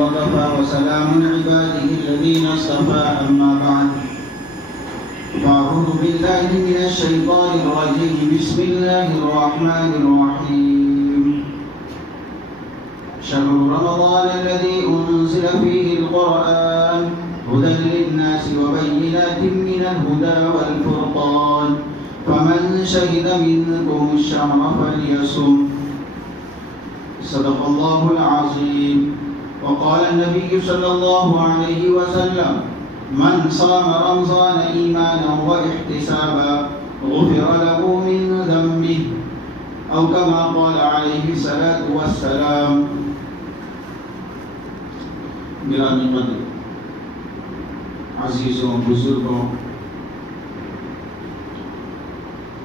وكفى وسلام عباده الذين اصطفى أما بعد فأعوذ بالله من الشيطان الرجيم بسم الله الرحمن الرحيم شهر رمضان الذي أنزل فيه القرآن هدى للناس وبينات من الهدى والفرقان فمن شهد منكم الشهر فليصم صدق الله العظيم وقال النبي صلى الله عليه وسلم من صام رمضان إيمانا واحتسابا غفر له من ذنبه أو كما قال عليه الصلاة والسلام. گرامی قدر عزیزوں، بزرگوں،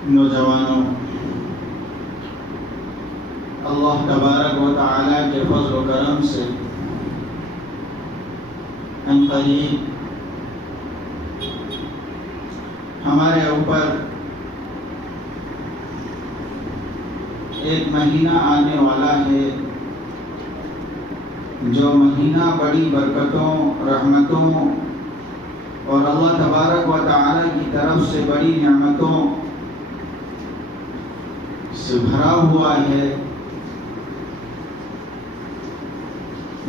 نوجوانوں، اللہ تبارک و تعالی کے فضل و کرم سے ان قریب ہمارے اوپر ایک مہینہ آنے والا ہے جو مہینہ بڑی برکتوں، رحمتوں اور اللہ تبارک و تعالی کی طرف سے بڑی نعمتوں سے بھرا ہوا ہے.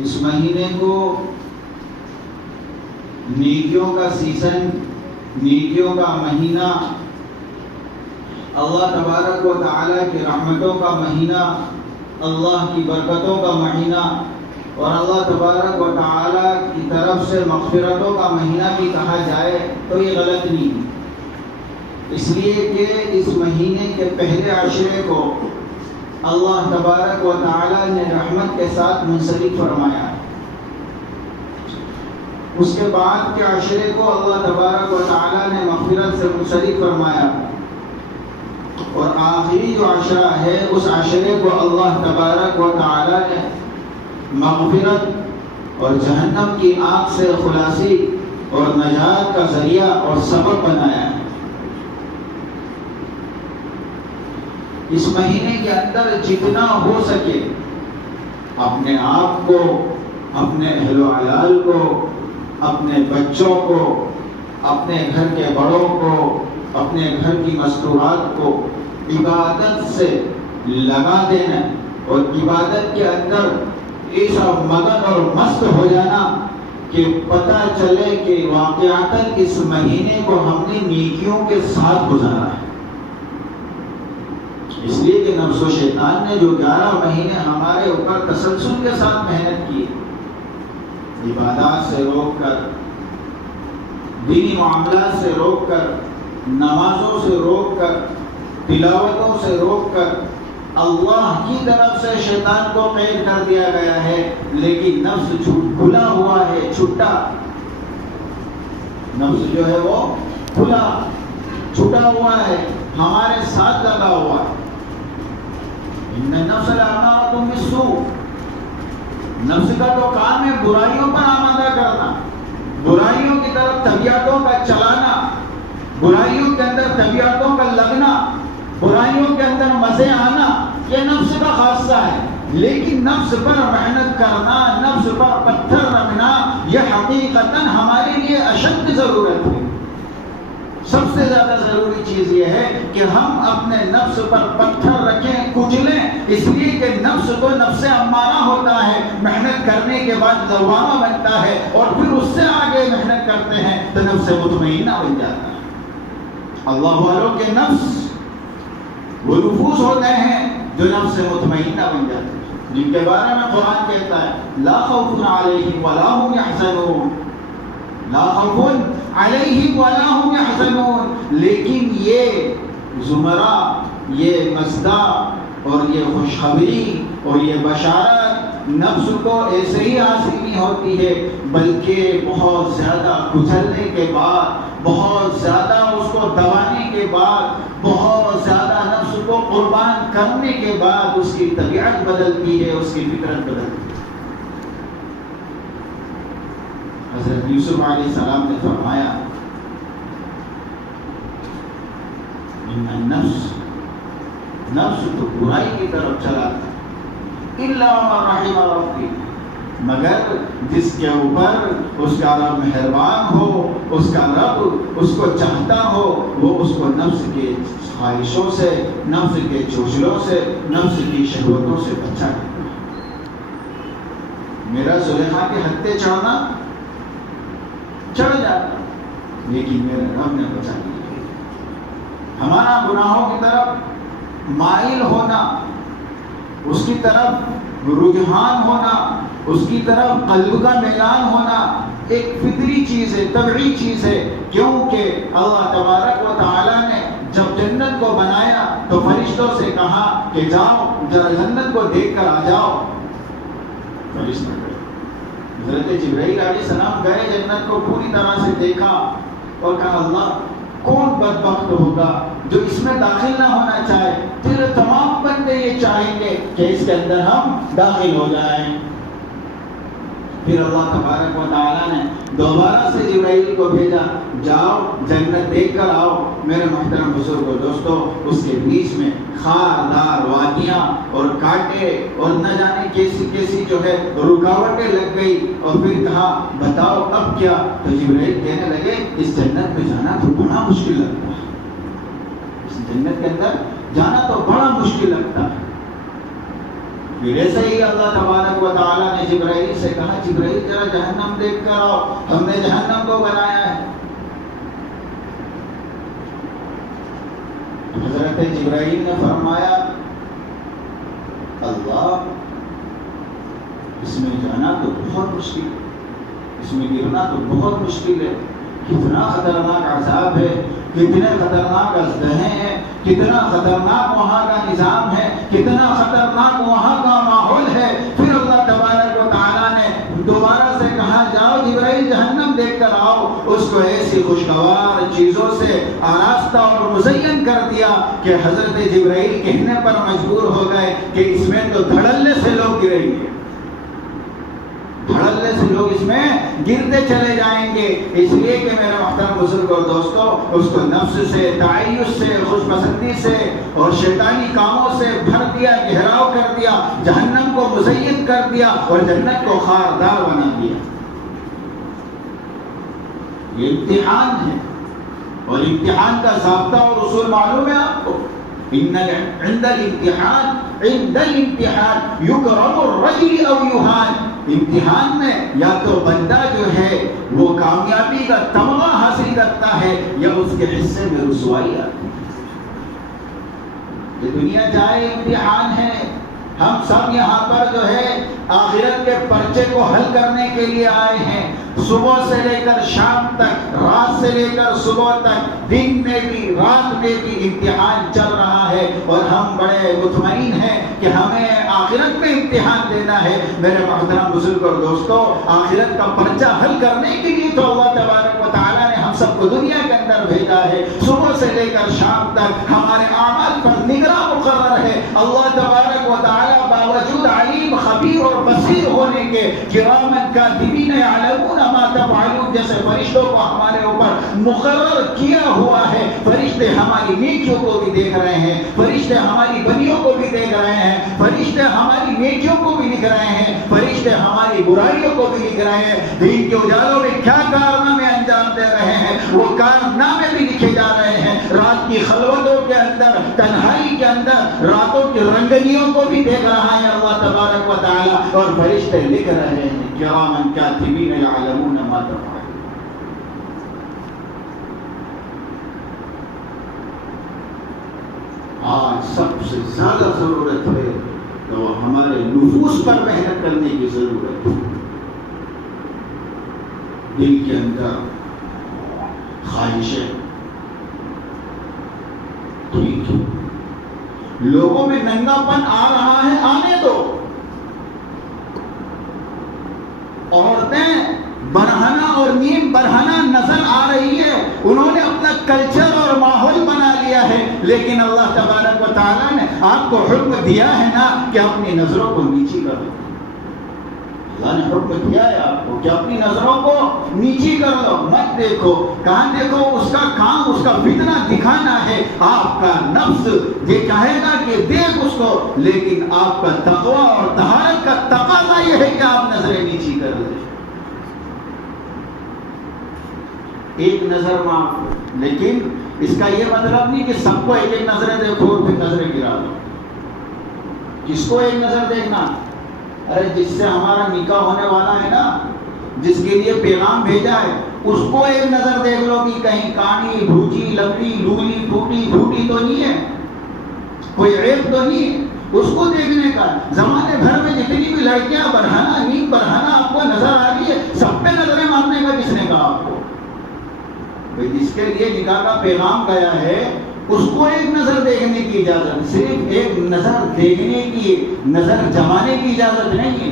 اس مہینے کو نیکیوں کا سیزن، نیکیوں کا مہینہ، اللہ تبارک و تعالی کی رحمتوں کا مہینہ، اللہ کی برکتوں کا مہینہ اور اللہ تبارک و تعالی کی طرف سے مغفرتوں کا مہینہ بھی کہا جائے تو یہ غلط نہیں، اس لیے کہ اس مہینے کے پہلے عشرے کو اللہ تبارک و تعالی نے رحمت کے ساتھ منسلک فرمایا. اس کے بعد کے عشرے کو اللہ تبارک و تعالی نے مغفرت سے منسلک فرمایا اور آخری جو عشرہ ہے اس عشرے کو اللہ تبارک و تعالی نے مغفرت اور جہنم کی آگ سے خلاصی اور نجات کا ذریعہ اور سبب بنایا. اس مہینے کے اندر جتنا ہو سکے اپنے آپ کو، اپنے اہل و عیال کو، اپنے بچوں کو، اپنے گھر کے بڑوں کو، اپنے گھر کی مستورات کو عبادت سے لگا دینا اور عبادت کے اندر ایسا مگن اور مست ہو جانا کہ پتہ چلے کہ واقعتاً اس مہینے کو ہم نے نیکیوں کے ساتھ گزارا ہے. اس لیے کہ نفس و شیطان نے جو 11 مہینے ہمارے اوپر تسلسل کے ساتھ محنت کی، عبادات سے روک کر، دینی معاملات سے روک کر، نمازوں سے روک کر، تلاوتوں سے روک کر، اللہ کی طرف سے شیطان کو قید کر دیا گیا ہے، لیکن نفس کھلا ہوا ہے، چھٹا نفس جو ہے وہ کھلا چھٹا ہوا ہے، ہمارے ساتھ لگا ہوا ہے. ان النفس لامارۃ بالسوء، نفس کا تو کام ہے برائیوں پر آمادہ کرنا، برائیوں کی طرف طبیعتوں کا چلانا، برائیوں کے اندر طبیعتوں کا لگنا، برائیوں کے اندر مزے آنا، یہ نفس کا خاصہ ہے. لیکن نفس پر محنت کرنا، نفس پر پتھر رکھنا، یہ حقیقتاً ہمارے لیے اشد ضرورت ہے. سب سے زیادہ ضروری چیز یہ ہے کہ ہم اپنے نفس پر پتھر رکھیں، کچلیں، اس لیے کہ نفس کو نفس امارہ ہوتا ہے، محنت کرنے کے بعد لوامہ بنتا ہے اور پھر اس سے آگے محنت کرتے ہیں تو نفس مطمئنہ بن جاتا ہے. اللہ والوں کے نفس وہ نفوس ہوتے ہیں جو نفس مطمئنہ بن جاتے ہیں، جن کے بارے میں قرآن کہتا ہے لا خوف علیہم ولا هم يحزنون، لا خوف علیہم ولا هم يحزنون. لیکن یہ زمرہ، یہ مزدہ اور یہ خوشخبری اور یہ بشارت نفس کو ایسے ہی حاصل نہیں ہوتی ہے، بلکہ بہت زیادہ کچلنے کے بعد، بہت زیادہ اس کو دبانے کے بعد، بہت زیادہ نفس کو قربان کرنے کے بعد اس کی طبیعت بدلتی ہے، اس کی فطرت بدلتی ہے. حضرت یوسف علیہ السلام نے فرمایا ان النفس، نفس تو برائی کی طرف چلا تھا، الا ما رحم ربی، مگر جس کے اوپر اس کا رب مہربان ہو، اس کا رب اس کو چاہتا ہو، وہ اس کو نفس کے خواہشوں سے، نفس کے چوچلوں سے، نفس کی شہوتوں سے بچا دیتا ہے۔ میرا زلیخا کے ہتھے چڑھنا چڑھ جاتا، لیکن میرے رب نے بچا دیا۔ ہمارا گناہوں کی طرف مائل ہونا، اس کی طرف رجحان ہونا، اس کی طرف قلب کا میلان ہونا ایک فطری چیز ہے، طبعی چیز ہے، کیونکہ اللہ تبارک و تعالیٰ نے جب جنت کو بنایا تو فرشتوں سے کہا کہ جاؤ ذرا جنت کو دیکھ کر آ جاؤ۔ فرشتے گئے، حضرت جبرائیل علیہ السلام گئے، جنت کو پوری طرح سے دیکھا اور کہا اللہ کون بدبخت ہوگا جو اس میں داخل نہ ہونا چاہے، تیرے تمام بندے یہ چاہیں گے کہ اس کے اندر ہم داخل ہو جائیں۔ پھر اللہ تبارک و تعالیٰ نے دوبارہ سے جبرائیل کو بھیجا، جاؤ جنت دیکھ کر آؤ۔ میرے محترم بزرگوں دوستو، اس کے بیچ میں خاردار وادیاں اور کانٹے اور نہ جانے کیسی کیسی جو ہے رکاوٹیں لگ گئی، اور پھر کہا بتاؤ اب کیا؟ تو جبرائیل کہنے لگے اس جنت میں جانا تو بڑا مشکل لگتا ہے، اس جنت کے اندر جانا تو بڑا مشکل لگتا ہے۔ پھر ایسے ہی اللہ تبارک و تعالیٰ نے جبرائیل سے کہا جبرائیل ذرا جہنم دیکھ کر آؤ، ہم نے جہنم کو بنایا ہے۔ حضرت جبرائیل نے فرمایا اللہ اس میں جانا تو بہت مشکل ہے، اس میں گرنا تو بہت مشکل ہے، کتنا خطرناک عذاب ہے، کتنے خطرناک اژدہے ہیں، کتنا خطرناک وہاں کا نظام ہے، کتنا خطرناک وہاں کا ماحول ہے۔ پھر اللہ تبارک و تعالیٰ نے دوبارہ سے کہا جاؤ جبرائیل جہنم دیکھ کر آؤ۔ اس کو ایسی خوشگوار چیزوں سے آراستہ اور مزین کر دیا کہ حضرت جبرائیل کہنے پر مجبور ہو گئے کہ اس میں تو دھڑلے سے لوگ گریں گے، دھڑلے سے لوگ اس میں گرتے چلے جائیں گے۔ اس لیے کہ میرے محترم بزرگ اور دوستو، اس کو نفس سے، تعیش سے، خوش پسندی سے اور شیطانی کاموں سے بھر دیا، گھیراؤ کر دیا، جہنم کو مزین کر دیا اور جنت کو خاردار بنا دیا۔ یہ امتحان ہے، اور امتحان کا ضابطہ اور اصول معلوم ہے آپ کو۔ عند الامتحان یکرم الرجل او یہان، امتحان میں یا تو بندہ جو ہے وہ کامیابی کا تمغہ حاصل کرتا ہے یا اس کے حصے میں رسوائی آتی ہے۔ یہ دنیا جائے امتحان ہے، ہم سب یہاں پر جو ہے آخرت کے پرچے کو حل کرنے کے لیے آئے ہیں۔ صبح سے لے کر شام تک، رات سے لے کر صبح تک، دن میں بھی رات میں بھی امتحان چل رہا ہے، اور ہم بڑے مطمئن ہیں کہ ہمیں آخرت میں امتحان دینا ہے۔ میرے محترم بزرگ اور دوستو، آخرت کا پرچہ حل کرنے کے لیے تو اللہ تبارک و تعالیٰ نے ہم سب کو دنیا کے اندر بھیجا ہے۔ صبح سے لے کر شام تک ہمارے اعمال پر نگراں مقرر ہے۔ اللہ تبارک و تعالیٰ باوجود علیم، خبیر اور بصیر ہونے کے کرامن کاتبین یعلمون ما تفعلون جیسے فرشتوں کو ہمارے اوپر مقرر کیا ہوا ہے۔ فرشتے ہماری نیکیوں کو بھی دیکھ رہے ہیں، فرشتے ہماری بدیوں کو بھی دیکھ رہے ہیں، فرشتے ہماری نیکیوں کو بھی لکھ رہے ہیں، فرشتے ہماری برائیوں کو بھی لکھ رہے ہیں۔ دین کے اجالوں میں کیا کارنامے انجام دے رہے ہیں وہ کارنامے بھی لکھے جا رہے ہیں۔ رات کی خلوتوں کے اندر، تنہائی کے اندر، راتوں کی رنگنیوں کو بھی دیکھ رہا ہے اللہ تبارک و تعالیٰ، اور فرشتے لکھ رہے ہیں کرامن کاتبین یعلمون ما تفعلون۔ آج سب سے زیادہ ضرورت ہے تو ہمارے نفوس پر محنت کرنے کی ضرورت ہے۔ دل کے اندر خواہشیں ٹھیک ہے، لوگوں میں ننگا پن آ رہا ہے، آنے دو۔ عورتیں برہنہ اور نیم برہنہ نظر آ رہی ہے، انہوں نے اپنا کلچر اور ماحول بنا لیا ہے، لیکن اللہ تبارک و تعالیٰ نے آپ کو حکم دیا ہے نا کہ اپنی نظروں کو نیچی کرو۔ اللہ نے حکم کیا ہے آپ کو کہ اپنی نظروں کو نیچی کر لو، مت دیکھو. کہاں دیکھو؟ اس کا کام، اس کا فتنہ دکھانا ہے. آپ کا نفس یہ کہے گا کہ دیکھ اس کو، لیکن آپ کا تقوی اور طہارت کا تقاضا یہ ہے کہ آپ نظریں نیچی کر لیں. ایک نظر معاف، لیکن اس کا یہ مطلب نہیں کہ سب کو ایک ایک نظریں دیکھو اور پھر نظریں گرا دو. کس کو ایک نظر دیکھنا؟ ارے جس سے ہمارا نکاح ہونے والا ہے نا، جس کے لیے پیغام بھیجا ہے، اس کو ایک نظر دیکھ لو کہ کہیں کانی بھوجی لکڑی لولی ٹوٹی پھوٹی تو نہیں ہے، کوئی عیب تو نہیں ہے. اس کو دیکھنے کا. زمانے بھر میں جتنی بھی لڑکیاں برہنہ نیک برہنہ آپ کو نظر آ رہی ہے، سب پہ نظریں مارنے کا کس نے کہا آپ کو؟ جس کے لیے نکاح کا پیغام گیا ہے اس کو ایک نظر دیکھنے کی اجازت، صرف ایک نظر دیکھنے کی، نظر جمانے کی اجازت نہیں ہے.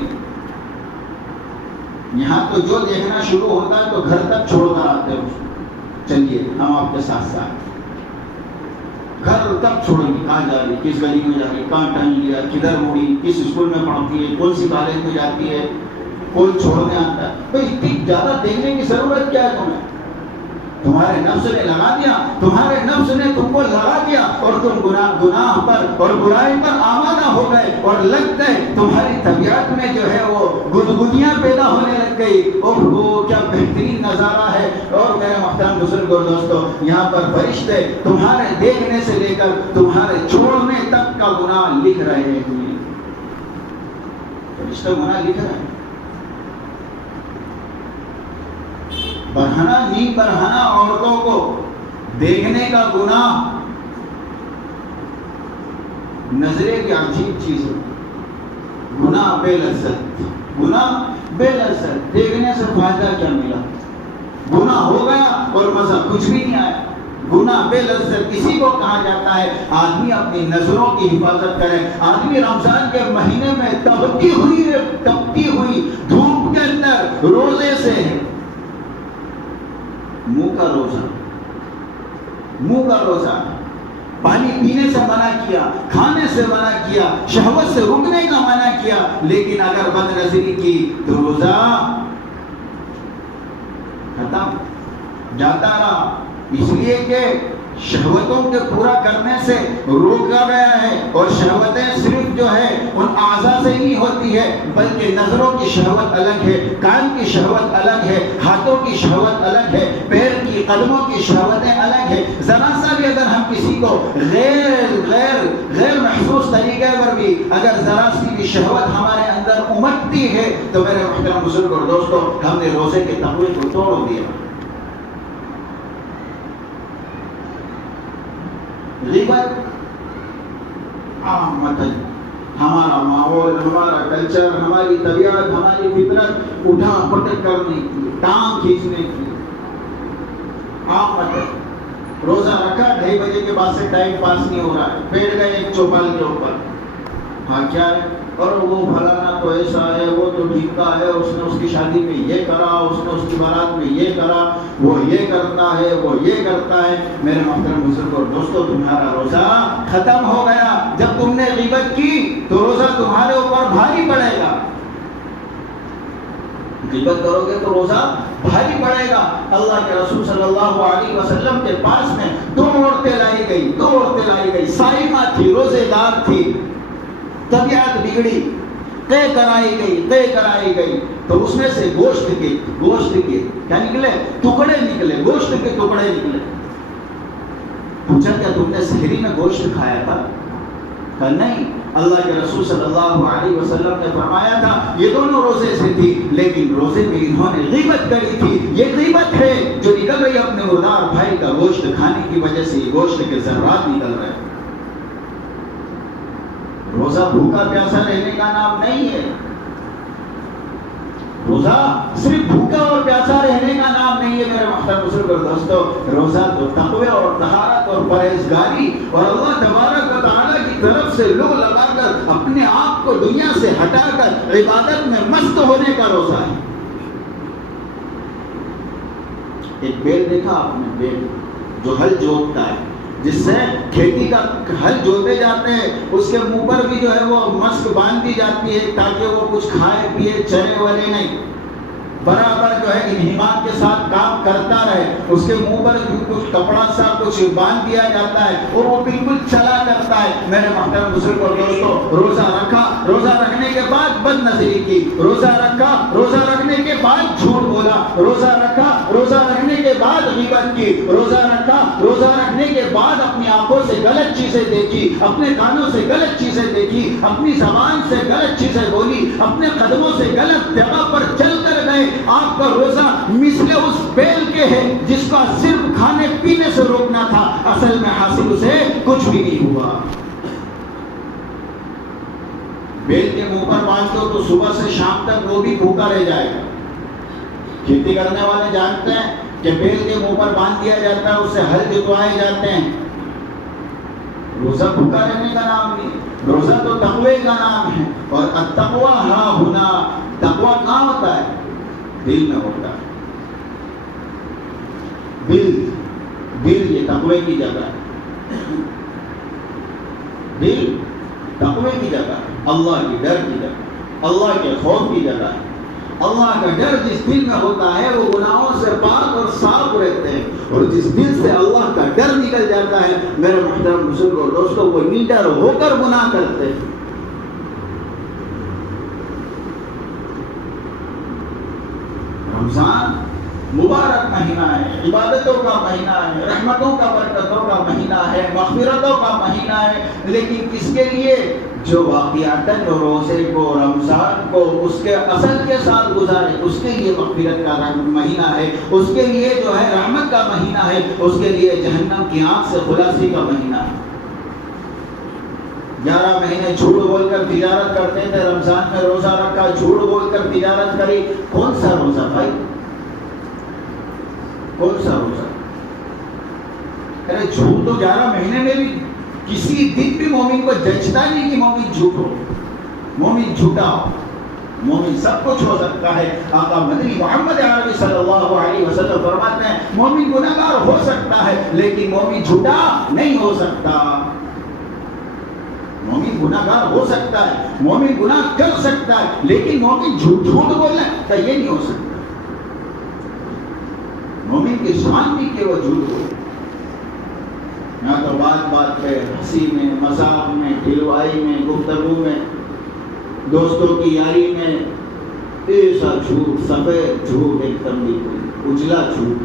یہاں تو جو دیکھنا شروع ہوتا ہے تو گھر تک چھوڑ کر آتے ہیں. چلیے ہم آپ کے ساتھ ساتھ گھر تک چھوڑیں گے. کہاں جا رہی، کس گلی میں جا رہی، کہاں ٹہل لیا، کدھر مڑی، کس اسکول میں پڑھتی ہے، کون سی کالج میں جاتی ہے، کون چھوڑنے آتا ہے. تو اتنی زیادہ دیکھنے کی ضرورت کیا ہے تمہیں؟ تمہارے نفس نے لگا دیا، تمہارے نفس نے تم کو لگا دیا اور تم گناہ پر اور برائی پر آمادہ ہو گئے اور لگ گئے. تمہاری طبیعت میں جو ہے وہ گدگدیاں پیدا ہونے لگ گئی. اوہ وہ کیا بہترین نظارہ ہے. اور میرے محترم بزرگ اور دوستو، یہاں پر فرشتے تمہارے دیکھنے سے لے کر تمہارے چھوڑنے تک کا گناہ لکھ رہے ہیں. فرشتے گناہ لکھ رہے ہیں. برہنہ نیک برہنہ عورتوں کو دیکھنے کا گناہ نظرے کی عجیب چیز ہے. گناہ بے لذت، گناہ بے لذت. دیکھنے سے فائدہ کیا ملا؟ گناہ ہو گیا اور مزہ کچھ بھی نہیں آیا. گناہ بے لذت اسی کو کہا جاتا ہے. آدمی اپنی نظروں کی حفاظت کرے. آدمی رمضان کے مہینے میں تپتی ہوئی دھوپ کے اندر روزے سے، منہ کا روزہ، پانی پینے سے منع کیا، کھانے سے منع کیا، شہوت سے رکنے کا منع کیا، لیکن اگر بد نظری کی تو روزہ ختم جاتا رہا. اس لیے کہ شہوتوں کے پورا کرنے سے روکا گیا ہے. اور شہوتیں صرف جو ہے ان اعضاء سے نہیں ہوتی ہے، بلکہ نظروں کی شہوت الگ ہے، کان کی شہوت الگ ہے، ہاتھوں کی شہوت الگ ہے، پیر کی قدموں کی شہوتیں الگ ہے. ذرا سا بھی اگر ہم کسی کو غیر محسوس طریقے پر بھی اگر ذرا سی بھی شہوت ہمارے اندر امٹتی ہے تو میرے محترم بزرگ اور دوستو، ہم نے روزے کے تقوی کو توڑ دیا. غیبت عامتاً ہمارا ماحول، ہمارا کلچر، ہماری طبیعت، ہماری فطرت اٹھا پٹک کرنے کی، ٹانگ کھینچنے کی. عامتاً روزہ رکھا، 2:30 بجے کے بعد سے ٹائم پاس نہیں ہو رہا ہے، بیٹھ گئے ایک چوپال کے اوپر. ہاں کیا ہے؟ اور وہ فلانا تو ایسا ہے، وہ تو ٹھیکا ہے، اس نے اس کی شادی میں یہ کرا، اس نے اس کی بارات میں یہ کرا، وہ یہ کرتا ہے، وہ یہ کرتا ہے. میرے محترم بزرگ اور دوستو، تمہارا روزہ ختم ہو گیا. جب تم نے غیبت کی تو روزہ تمہارے اوپر بھاری پڑے گا. غیبت کرو گے تو روزہ بھاری پڑے گا. اللہ کے رسول صلی اللہ علیہ وسلم کے پاس میں 2 عورتیں لائی گئی. صائمہ تھی، روزے دار تھی. طبیعت بگڑی، قے کرائی گئی تو اس میں سے گوشت کے کیا نکلے؟ ٹکڑے نکلے، گوشت کے ٹکڑے نکلے. پوچھا کیا تم نے سحری میں گوشت کھایا تھا؟ کہا نہیں. اللہ کے رسول صلی اللہ علیہ وسلم نے فرمایا تھا یہ دونوں روزے سے تھی، لیکن روزے میں انہوں نے غیبت کری تھی. یہ غیبت ہے جو نکل رہی اپنے مردار بھائی کا گوشت کھانے کی وجہ سے. یہ گوشت کے ذرات نکل رہے ہیں. روزہ بھوکا پیاسا رہنے کا نام نہیں ہے. روزہ صرف بھوکا اور پیاسا رہنے کا نام نہیں ہے میرے محترم بزرگ اور دوستو. روزہ تو تقوی اور طہارت اور پرہیزگاری اور اللہ تبارک و تعالیٰ کی طرف سے لو لگا کر اپنے آپ کو دنیا سے ہٹا کر عبادت میں مست ہونے کا روزہ ہے. ایک بیل دیکھا آپ نے؟ بیل جو ہل جوتتا ہے، جس سے کھیتی کا ہل جوتے جاتے ہیں، اس کے منہ پر بھی جو ہے وہ مشک باندھ دی جاتی ہے تاکہ وہ کچھ کھائے پیے چلے والے نہیں، برابر جو ہے انہمام کے ساتھ کام کرتا رہے، اس کے منہ پر کچھ کپڑا سا کچھ باندھ دیا جاتا ہے اور وہ بالکل چلا کرتا ہے۔ میرے محترم بزرگ اور دوستوں، روزہ رکھا، روزہ رکھنے کے بعد بد نظری کی، روزہ رکھا، روزہ رکھنے کے بعد جھوٹ بولا، روزہ رکھا، روزہ رکھنے کے بعد غیبت کی، روزہ رکھا، روزہ رکھنے کے بعد اپنی آنکھوں سے غلط چیزیں دیکھی، اپنے کانوں سے غلط چیزیں دیکھی، اپنی زبان سے غلط چیزیں بولی، اپنے قدموں سے غلط جگہ پر چل کر گئے، آپ کا روزہ مثل اس بیل کے ہے جس کا صرف کھانے پینے سے روکنا تھا، اصل میں حاصل اسے کچھ بھی نہیں ہوا۔ بیل کے منہ پر باندھ دو تو صبح سے شام تک وہ بھی بھوکا رہ جائے گا۔ کھیتی کرنے والے جانتے ہیں کہ بیل کے منہ پر باندھ دیا جاتا ہے، اس سے ہل جتوائے جاتے ہیں۔ روزہ بھوکا رہنے کا نام نہیں، روزہ تو تقوی کا نام ہے، اور التقوی ہاں ہونا، تقوی کہاں ہوتا ہے؟ دل میں ہوتا ہے۔ دل یہ تقوی کی جگہ ہے، دل تقوی کی جگہ ہے، اللہ کی ڈر کی جگہ، اللہ کے خوف کی جگہ ہے۔ اللہ کا ڈر جس دل میں ہوتا ہے وہ گناہوں سے پاک اور صاف رہتے ہیں، اور جس دل سے اللہ کا ڈر نکل جاتا ہے میرے محترم بزرگ اور دوستوں، وہ نڈر ہو کر گناہ کرتے ہیں۔ رمضان مبارک مہینہ ہے، عبادتوں کا مہینہ ہے، رحمتوں کا برکتوں کا مہینہ ہے، مغفرتوں کا مہینہ ہے، لیکن کس کے لیے؟ جو واقعاتاً روزے کو، رمضان کو اس کے اصل کے ساتھ گزارے، اس کے لیے مغفرت کا مہینہ ہے، اس کے لیے جو ہے رحمت کا مہینہ ہے، اس کے لیے جہنم کی آنکھ سے خلاصی کا مہینہ ہے۔ 11 مہینے جھوٹ بول کر تجارت کرتے تھے، رمضان میں روزہ رکھا، جھوٹ بول کر تجارت کری، کون سا روزہ بھائی؟ کون سا روزہ؟ ارے جھوٹ تو 11 مہینے میں بھی کسی دن بھی مومن کو جچتا نہیں کہ مومن جھوٹ ہو، مومن جھوٹا ہو۔ مومن سب کچھ ہو سکتا ہے۔ آقا مدنی محمد عربی صلی اللہ علیہ وسلم فرماتے ہیں مومن گناہگار ہو سکتا ہے لیکن مومن جھوٹا نہیں ہو سکتا۔ مومن گناہگار ہو سکتا ہے، مومن گناہ کر سکتا ہے، لیکن مومن جھوٹ بولنا تو یہ نہیں ہو سکتا۔ مومن کی شان بھی کہ وہ جھوٹ بولے، نہ تو بات بات پہ ہنسی میں، مذاق میں، ڈھلوائی میں، گفتگو میں، دوستوں کی یاری میں ایسا جھوٹ، سفید جھوٹ، ایک دم بالکل اجلا جھوٹ۔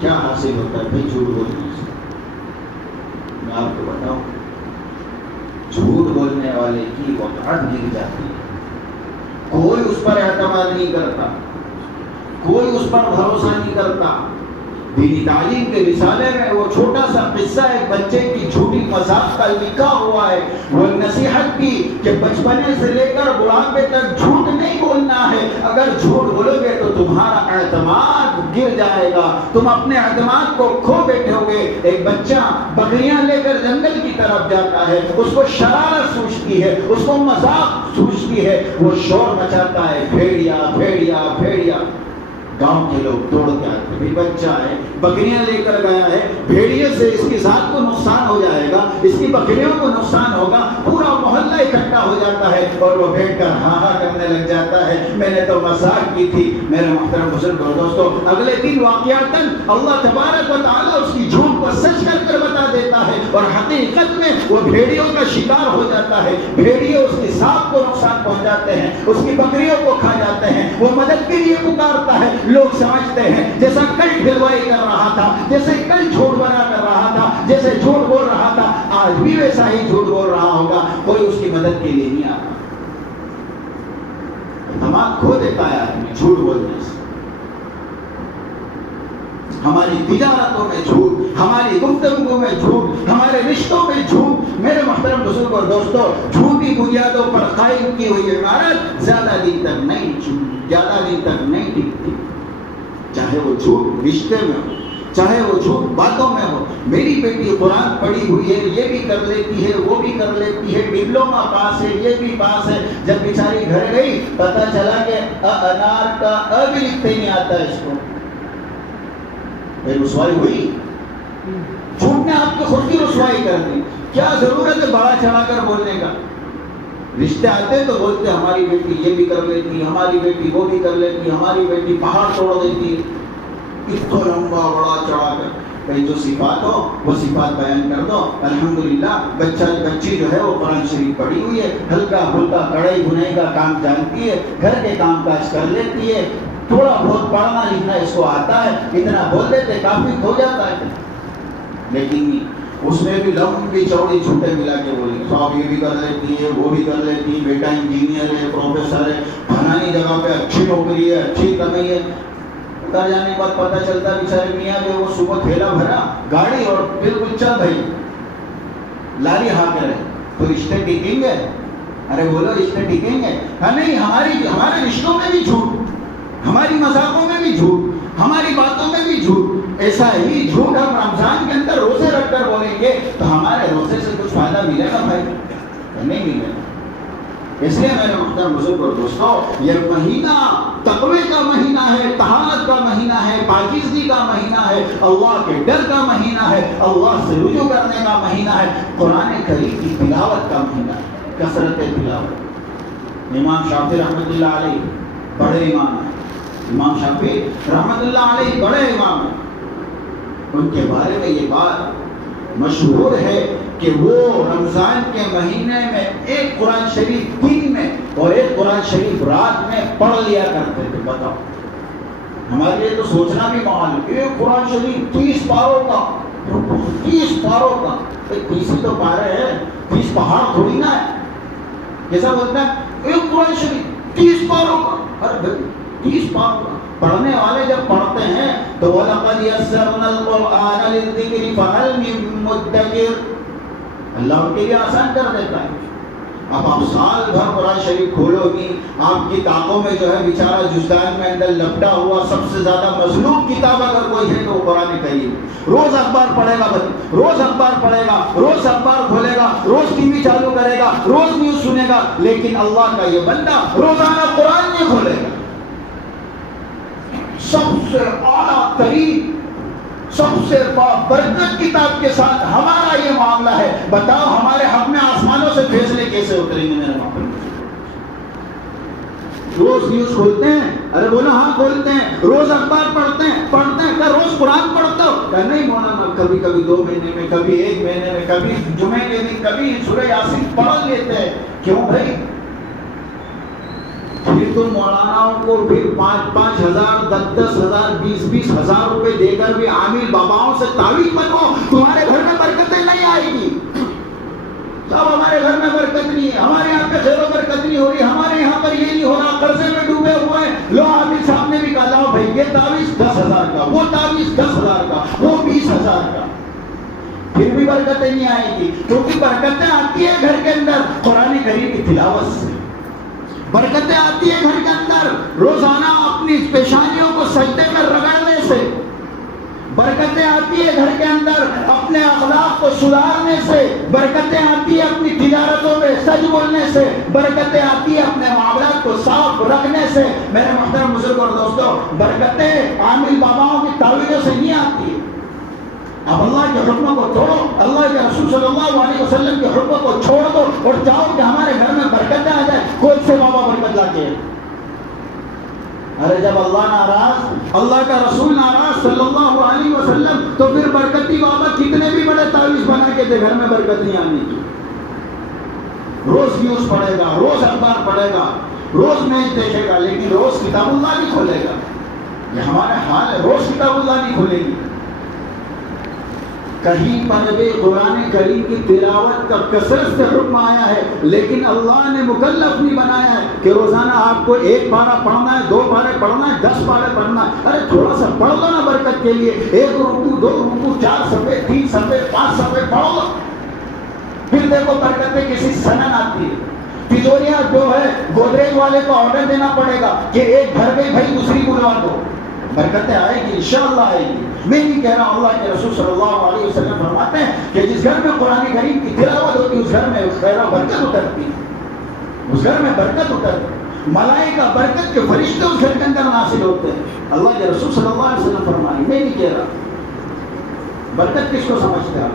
کیا حاصل ہوتا ہے بھائی جھوٹ بولنے سے؟ میں آپ کو بتاؤں، جھوٹ بولنے والے کی وقعت گر جاتی ہے، کوئی اس پر اعتماد نہیں کرتا، کوئی اس پر بھروسہ نہیں کرتا۔ دینی تعلیم کے رسالے میں وہ چھوٹا سا قصہ ایک بچے کی جھوٹی مذاق کا لکھا ہوا ہے، وہ نصیحت کی کہ بچپنے سے لے کر بڑھاپے تک جھوٹ نہیں بولنا ہے، اگر جھوٹ بولو گے تو تمہارا اعتماد گر جائے گا، تم اپنے اعتماد کو کھو بیٹھے ہوگے۔ ایک بچہ بکریاں لے کر جنگل کی طرف جاتا ہے، اس کو شرارت سوچتی ہے، اس کو مذاق سوچتی ہے، وہ شور مچاتا ہے، بھیڑیا بھیڑیا بھیڑیا۔ گاؤں کے لوگ دوڑ کے آتے ہیں، بچہ ہے، بکریاں لے کر گیا ہے، بھیڑیے سے اس کی ذات کو نقصان ہو جائے گا، اس کی بکریوں کو نقصان ہوگا، پورا محلہ اکٹھا ہو جاتا ہے اور وہ بیٹھ کر ہاں ہاں کرنے لگ جاتا ہے، میں نے تو مذاق کی تھی۔ میرے محترم بزرگ اور دوستوں، اگلے دن واقعاتاً اللہ تبارک و تعالیٰ اس کی جھوٹ کو سچ کر بتا دیتا ہے، اور حقیقت میں وہ بھیڑیوں کا شکار ہو جاتا ہے، بھیڑیے اس کی ذات کو نقصان پہنچاتے ہیں، اس کی بکریوں کو کھا جاتے ہیں، وہ مدد کے لیے پکارتا ہے۔ لوگ سمجھتے ہیں جیسا کل ڈھلوائی کر رہا تھا، جیسے کل جھوٹ بنا کر رہا تھا، جیسے جھوٹ بول رہا تھا، آج بھی ویسا ہی جھوٹ بول رہا ہوگا، کوئی اس کی مدد کے لیے نہیں آتا۔ دماغ کھو دیتا ہے آدمی جھوٹ بولنے سے۔ ہماری تجارتوں میں جھوٹ، ہماری گفتگو میں جھوٹ، ہمارے رشتوں میں جھوٹ۔ میرے محترم بزرگ اور دوستوں، جھوٹی بنیادوں پر قائم کی ہوئی عمارت زیادہ دن تک نہیں ٹکتی، چاہے وہ جھوٹ رشتے میں ہو، چاہے وہ جھوٹ باتوں میں ہو۔ میری بیٹی قرآن پڑھی ہوئی ہے، یہ بھی کر لیتی ہے، وہ بھی کر لیتی ہے، ڈپلوما پاس ہے، یہ بھی پاس ہے، جب بیچاری گھر گئی پتہ چلا کہ انار کا بھی لکھتے نہیں آتا اس کو۔ رسوائی ہوئی؟ جھوٹ نے آپ کی خود کی رسوائی کر دی. کیا ضرورت ہے بڑا چڑھا کر بولنے کا؟ رشتے آتے تو بولتے ہماری بیٹی یہ بھی کر لیتی، ہماری بیٹی وہ بھی کر لیتی، ہماری بیٹی پہاڑ توڑ دیتی. اتنا لمبا بڑا چڑھا کر بھائی جو صفات ہو وہ صفات بیان کر دو. الحمدللہ بچی جو ہے وہ قرآن شریف پڑھی ہوئی ہے، ہلکا پھلکا کڑھائی بھنے کا کام جانتی ہے، گھر کے کام کاج کر لیتی ہے، تھوڑا بہت پڑھنا لکھنا اس کو آتا ہے، اتنا بول دیتے کافی ہو جاتا ہے. لیکن اس میں بھی لمبی چوڑی چھوٹے ملا کے بولی صاحب یہ بھی کر لیتی ہے، وہ بھی کر لیتی ہے، بیٹا انجینئر ہے، پروفیسر ہے، فلانی جگہ پہ اچھی نوکری ہے، اچھی کمائی ہے. گھر جانے کے بعد پتہ چلتا بیچارے میاں جو وہ صبح تھیلا بھرا گاڑی اور بالکل چل بھائی لاری ہاں کرے تو رشتے ٹکیں گے؟ ارے بولو رشتے ٹکیں گے؟ ہاں نہیں، ہمارے رشتوں میں بھی جھوٹ، ہماری مذاقوں میں بھی جھوٹ، ہماری باتوں میں بھی جھوٹ. ایسا ہی جھوٹ ہم رمضان کے اندر روزے رکھ کر بولیں گے تو ہمارے روزے سے کچھ فائدہ ملے گا بھائی؟ نہیں ملے گا. اس لیے میرے محترم بزرگ اور دوستو، یہ مہینہ تقوی کا مہینہ ہے، طہارت کا مہینہ ہے، پاکیزگی کا مہینہ ہے، اللہ کے ڈر کا مہینہ ہے، اللہ سے رجوع کرنے کا مہینہ ہے، قرآن کریم کی تلاوت کا مہینہ ہے، کثرت تلاوت. امام شافعی رحمۃ اللہ علیہ بڑے امام ہیں، امام شافعی رحمۃ اللہ علیہ بڑے امام ہیں. ان کے بارے میں یہ بات مشہور ہے کہ وہ رمضان کے مہینے میں ایک قرآن شریف دن میں اور ایک قرآن شریف رات میں پڑھ لیا کرتے تھے. بتاؤ، ہمارے لیے تو سوچنا بھی محال ہے. ایک قرآن شریف 30 پاروں کا، 30 پاروں کا. 30 ہی تو پارے ہیں، 30 پہاڑ تھوڑی نا ہے. کیسا بولتا ہے ایک قرآن شریف 30 پاروں کا؟ ارے بھائی 30 پاروں کا. پڑھنے والے جب پڑھتے ہیں تو وَلَقَدْ يَسَّرْنَا الْقُرْآنَ لِلذِّكْرِ فَهَلْ مِن مُدَّكِرٍ، اللہ ان کے لیے آسان کر دیتا ہے. اب آپ سال بھر قرآن شریف کھولو گی، آپ کی طاقوں میں جو ہے بیچارہ جزدان میں اندر لپٹا ہوا سب سے زیادہ مظلوم کتاب اگر کوئی ہے تو وہ قرآن کریم. روز اخبار پڑھے گا، روز اخبار پڑھے گا، روز اخبار کھولے گا، روز ٹی وی چالو کرے گا، روز نیوز سنے گا، لیکن اللہ کا یہ بندہ روزانہ قرآن نہیں کھولے گا. سب سے اعلیٰ ترین، سب سے برکت کتاب کے ساتھ ہمارا یہ معاملہ ہے. بتاؤ ہمارے حق میں آسمانوں سے فیصلے کیسے اتریں گے میرے معاملے؟ روز نیوز کھولتے ہیں، ارے بولو ہاں کھولتے ہیں. روز اخبار پڑھتے ہیں کیا روز قرآن پڑھتے ہو؟ کیا نہیں مولانا، کبھی کبھی 2 مہینے میں، کبھی 1 مہینے میں، کبھی جمعے کے دن، کبھی سورہ یاسین پڑھ لیتے ہیں. کیوں بھائی؟ پھر تم مولانا کو پھر 5,000 10,000 20,000 روپے دے کر بھی عامل باباؤں سے تعویذ بنو، تمہارے گھر میں برکتیں نہیں آئے گی. سب ہمارے گھر میں برکت نہیں ہے، ہمارے یہاں پہ خیر و برکت نہیں ہو رہی، ہمارے یہاں پر یہ نہیں ہو رہا، قرضے میں ڈوبے ہوئے ہیں. لو عامل صاحب نے بھی کہا لاؤ بھائی یہ تعویذ 10,000 کا، وہ تعویذ 10,000 کا، وہ 20,000 کا. پھر بھی برکتیں نہیں آئے گی، کیونکہ برکتیں آتی ہیں گھر کے اندر قرآن کریم کی تلاوت سے. برکتیں آتی ہیں گھر کے اندر روزانہ اپنی پیشانیوں کو سجدے میں رگڑنے سے. برکتیں آتی ہیں گھر کے اندر اپنے اخلاق کو سدھارنے سے. برکتیں آتی ہیں اپنی تجارتوں میں سچ بولنے سے. برکتیں آتی ہیں اپنے معاملات کو صاف رکھنے سے. میرے محترم بزرگ اور دوستو، برکتیں عامل باباؤں کی تعویذوں سے نہیں آتی. اب اللہ کے حکموں کو چھوڑو، اللہ کے رسول صلی اللہ علیہ وسلم کے حکموں کو چھوڑ دو اور چاہو کہ ہمارے گھر میں برکتیں آ جائے. کون سے بابا برکت لا کے؟ ارے جب اللہ ناراض، اللہ کا رسول ناراض صلی اللہ علیہ وسلم، تو پھر برکتی بابا کتنے بھی بڑے تعویذ بنا کے دے، گھر میں برکت نہیں آنے کی. روز نیوز پڑھے گا، روز اخبار پڑھے گا، روز میچ دیکھے گا، لیکن روز کتاب اللہ نہیں کھولے گا. یہ ہمارا حال ہے، روز کتاب اللہ نہیں کھولے گی. کہیں پر بھی قرآن کریم کی تلاوت کا کثرت سے حکم آیا ہے، لیکن اللہ نے مکلف نہیں بنایا ہے کہ روزانہ آپ کو 1 پارہ پڑھنا ہے، 2 پارے پڑھنا ہے، 10 پارے پڑھنا ہے. ارے تھوڑا سا پڑھ لو نا برکت کے لیے. 1 رکوع 2 رکوع 4 صفحے 3 صفحے 5 صفحے پڑھ لو. پھر دیکھو برکتیں کسی سنن آتی ہے. تجوریاں جو ہے گودریج والے کو آرڈر دینا پڑے گا کہ ایک گھر میں بھائی دوسری بلوا دو. برکتیں آئے گی، انشاءاللہ آئے گی. میں نہیں کہہ رہا ہوں، اللہ کے رسول صلی اللہ علیہ وسلم فرماتے ہیں کہ جس گھر میں قرآن کریم کی تلاوت ہوتی ہے اس گھر میں خیر و برکت اترتی ہے، اس گھر میں برکت اترتی ہے. ملائکہ برکت کے فرشتے اس گھر کے اندر نازل ہوتے ہیں. اللہ کے رسول صلی اللہ علیہ وسلم فرمائے، میں نہیں کہہ رہا. برکت کس کو سمجھتے ہیں؟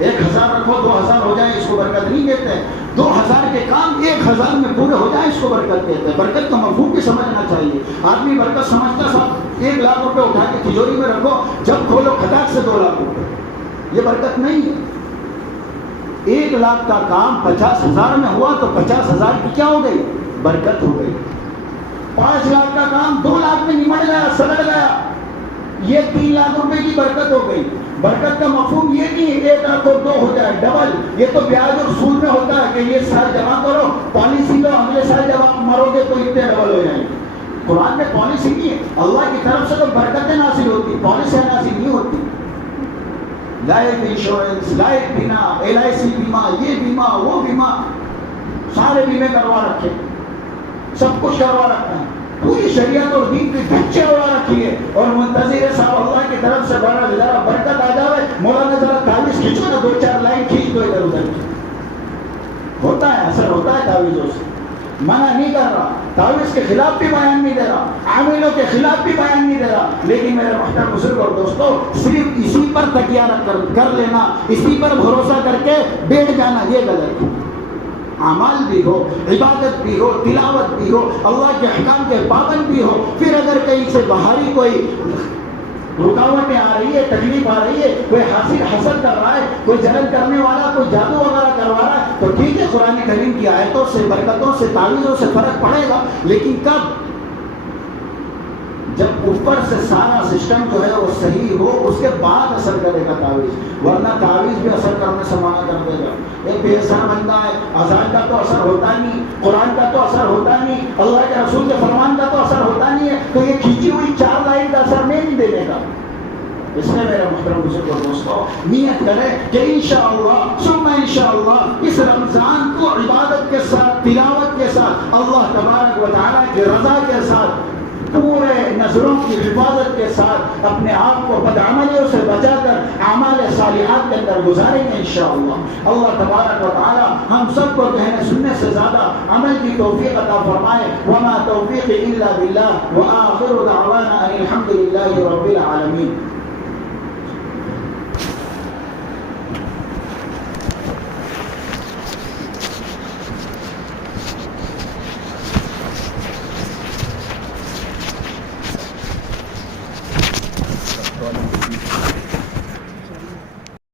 1000 رکھو 2000 ہو جائے اس کو برکت نہیں کہتے. 2000 کے کام 1000 میں پورے ہو جائیں اس کو برکت کہتے ہیں. برکت کا مفہوم بھی سمجھنا چاہیے. آدمی برکت سمجھتا صاحب 1 لاکھ روپے اٹھا کے تجوری میں رکھو, جب کھولو کھٹاک سے 2 لاکھ روپے. یہ برکت نہیں ہے. 1 لاکھ کا کام 50,000 میں ہوا تو 50,000 کی کیا ہو گئی؟ برکت ہو گئی. 5 لاکھ کا کام 2 لاکھ میں نمٹ گیا, سلٹ گیا, یہ 3 لاکھ روپے کی برکت ہو گئی. برکت کا مفہوم یہ نہیں 1 رکھو 2 ہو جائے ڈبل. یہ تو بیاج اور سود میں ہوتا ہے کہ یہ سال جمع کرو, پالیسی لو, اگلے سال جب مرو گے تو اتنے ڈبل ہو جائیں گے. قرآن میں پالیسی نہیں ہے. اللہ کی طرف سے تو برکتیں نازل ہوتی, پالیسیاں نازل نہیں ہوتی. لائف انشورنس, لائف بیمہ, LIC بیمہ, یہ بیمہ, وہ بیمہ, سارے بیمے کروا رکھے, سب کچھ کروا رکھا ہے. پوری شریعت اور دین کی بچے اڑا رکھی ہے, اور منتظر ہے صاحب اللہ کی طرف سے بڑا ذرا برکت آ جائے. مولانا ذرا تعویذ کھینچو نا, 2-4 لائن کھینچ دو ادھر ادھر. ہوتا ہے, اثر ہوتا ہے تعویذوں سے. منع نہیں کر رہا, تعویذ کے خلاف بھی بیان نہیں دے رہا, عاملوں کے خلاف بھی بیان نہیں دے رہا, لیکن میرے محترم بزرگ اور دوستو, صرف اسی پر تکیہ کر لینا, اسی پر بھروسہ کر کے بیٹھ جانا, یہ غلط ہے. اعمال بھی ہو, عبادت بھی ہو, تلاوت بھی ہو, اللہ کے احکام کے پابند بھی ہو, پھر اگر کہیں سے باہری کوئی رکاوٹیں آ رہی ہے, تکلیف آ رہی ہے, کوئی حسد کر رہا ہے, کوئی جلن کرنے والا, کوئی جادو وغیرہ کروا رہا ہے, تو ٹھیک ہے, قرآن کریم کی آیتوں سے, برکتوں سے, تعویذوں سے فرق پڑے گا, لیکن کب؟ جب اوپر سے سارا سسٹم جو ہے وہ صحیح ہو, اس کے بعد اثر کرے گا تعویذ. ورنہ تعویذ بھی اثر کرنے سے منع کر دے گا. ایک بے اثر بندہ ہے, اذان کا تو اثر ہوتا نہیں, قرآن کا تو اثر ہوتا نہیں, اللہ کے رسول کے فرمان کا تو اثر ہوتا نہیں ہے, تو یہ کھینچی ہوئی 4 لائن کا اثر نہیں دے گا. اس میں میرے محترم بزرگ اور دوستو, نیت کرے کہ انشاءاللہ ثم انشاءاللہ اس رمضان کو عبادت کے ساتھ, تلاوت کے ساتھ, اللہ تبارک و تعالیٰ کی رضا کے ساتھ, پورے نظروں کی حفاظت کے ساتھ اپنے آپ کو بدعملیوں سے بچا کر اعمال صالحات کے اندر گزاریں گے انشاءاللہ. اللہ تبارک و تعالی ہم سب کو کہنے سننے سے زیادہ عمل کی توفیق عطا فرمائے. وما توفیق الا باللہ وآخر دعوانا ان الحمد للہ رب العالمین. Thank you.